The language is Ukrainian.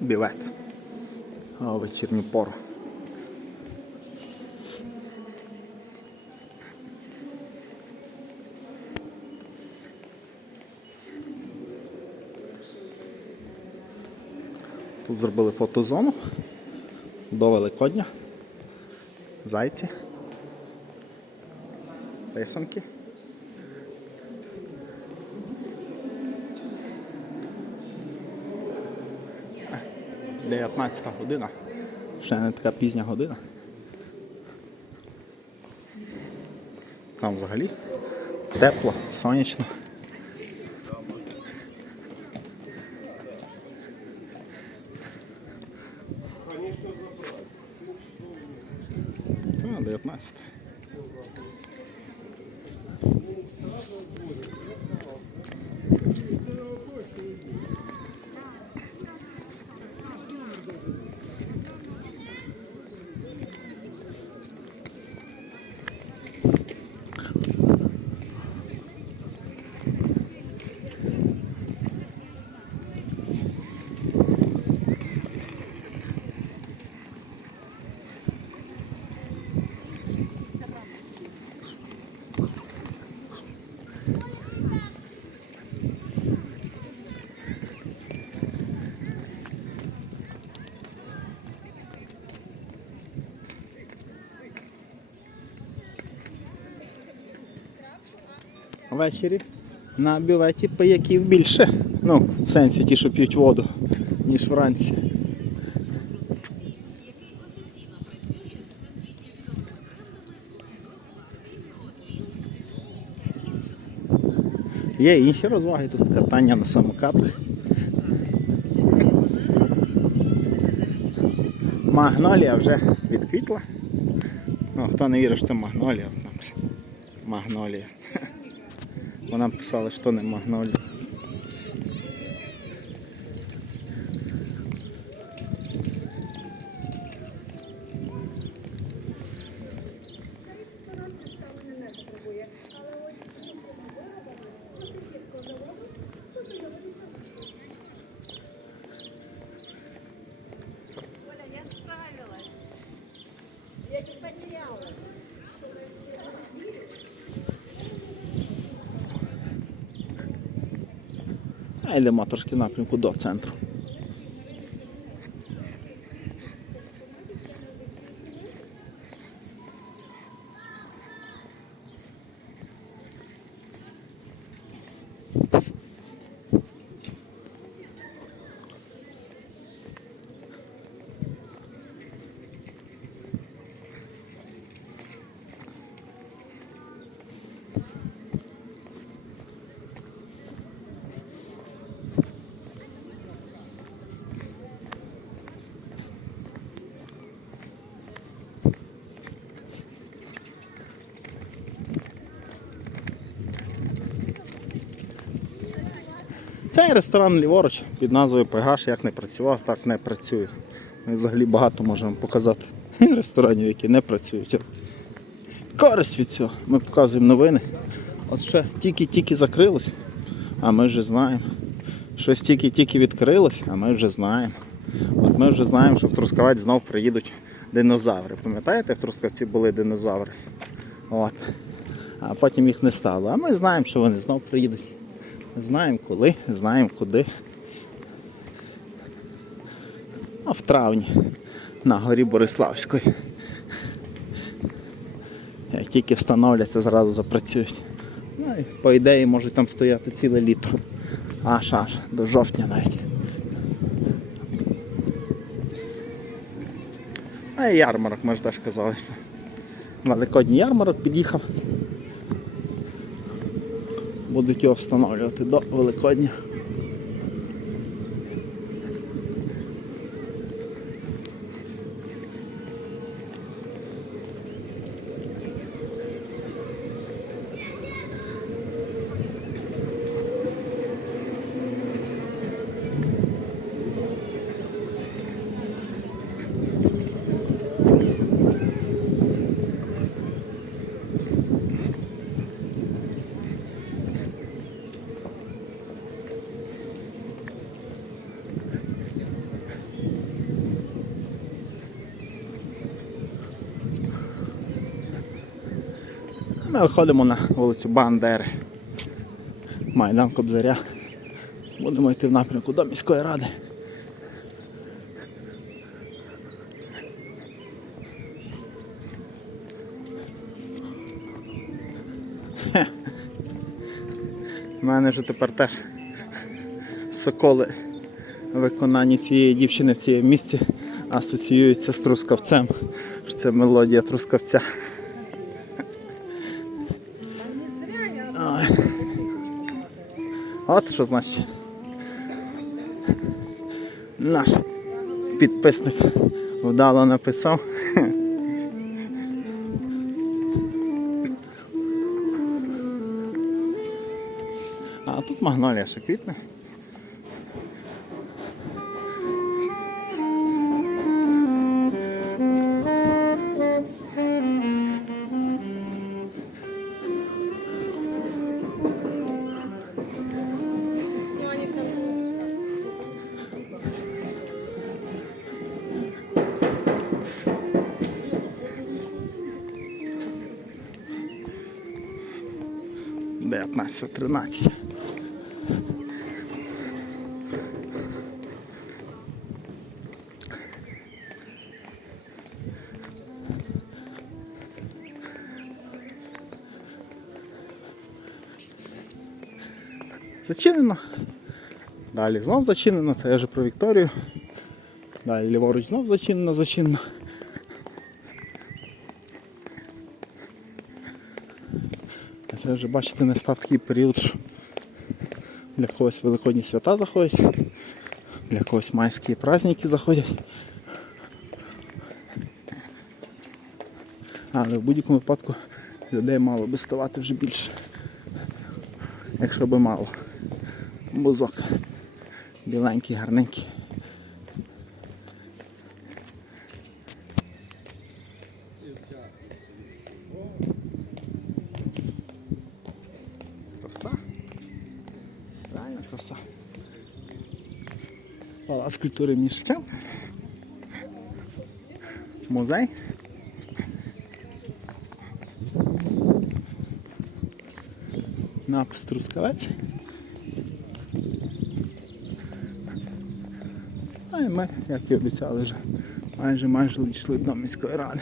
Бівет. У вечірню пору. Тут зробили фотозону до Великодня. Зайці. Писанки. 19 година. Ще не така пізня година. Там взагалі тепло, сонячно. Та, 19. Ввечері на бюветі пияків більше. Ну, в сенсі ті, що п'ють воду, ніж вранці. Є інші розваги, тут катання на самокатах. Магнолія вже відквітла. Ну, хто не вірить, що це магнолія, там магнолія. Вона писала, що не магнолія. А йдемо трошки напрямку до центру. Цей ресторан ліворуч під назвою Пегаш як не працював, так не працює. Ми взагалі багато можемо показати ресторанів, які не працюють. Користь від цього. Ми показуємо новини. От ще тільки-тільки закрилось, а ми вже знаємо. Щось тільки-тільки відкрилось, а ми вже знаємо. От ми вже знаємо, що в Трускавець знов приїдуть динозаври. Пам'ятаєте, в Трускавці були динозаври? От. А потім їх не стало. А ми знаємо, що вони знов приїдуть. Знаємо коли, знаємо куди. А в травні на горі Бориславської. Як тільки встановляться, зразу запрацюють. Ну і по ідеї можуть там стояти ціле літо. Аж аж до жовтня навіть. А ярмарок, ми ж теж казали. Великодній ярмарок під'їхав. Будуть його встановлювати до Великодня. Ми виходимо на вулицю Бандери. Майдан Кобзаря. Будемо йти в напрямку до міської ради. Хе. У мене вже тепер теж соколи виконанні цієї дівчини в цьому місці асоціюються з трускавцем. Це мелодія трускавця. От що значить. Наш підписник вдало написав. А тут магнолія ще квітне. Дев'ятнадцять тринадцять. Зачинено. Далі знов зачинено, це я вже про Вікторію. Далі ліворуч знов зачинено, зачинено. Це вже бачите, не став такий період, що для когось великодні свята заходять, для когось майські праздники заходять. Але в будь-якому випадку людей мало би ставати вже більше. Якщо би мало. Бузок. Біленький, гарненький. Краса. Правильно, краса. Палац культури імені Шевченка. Музей. Напис Трускавець. А і ми, як і обіцяли, вже майже майже дійшли до міської ради.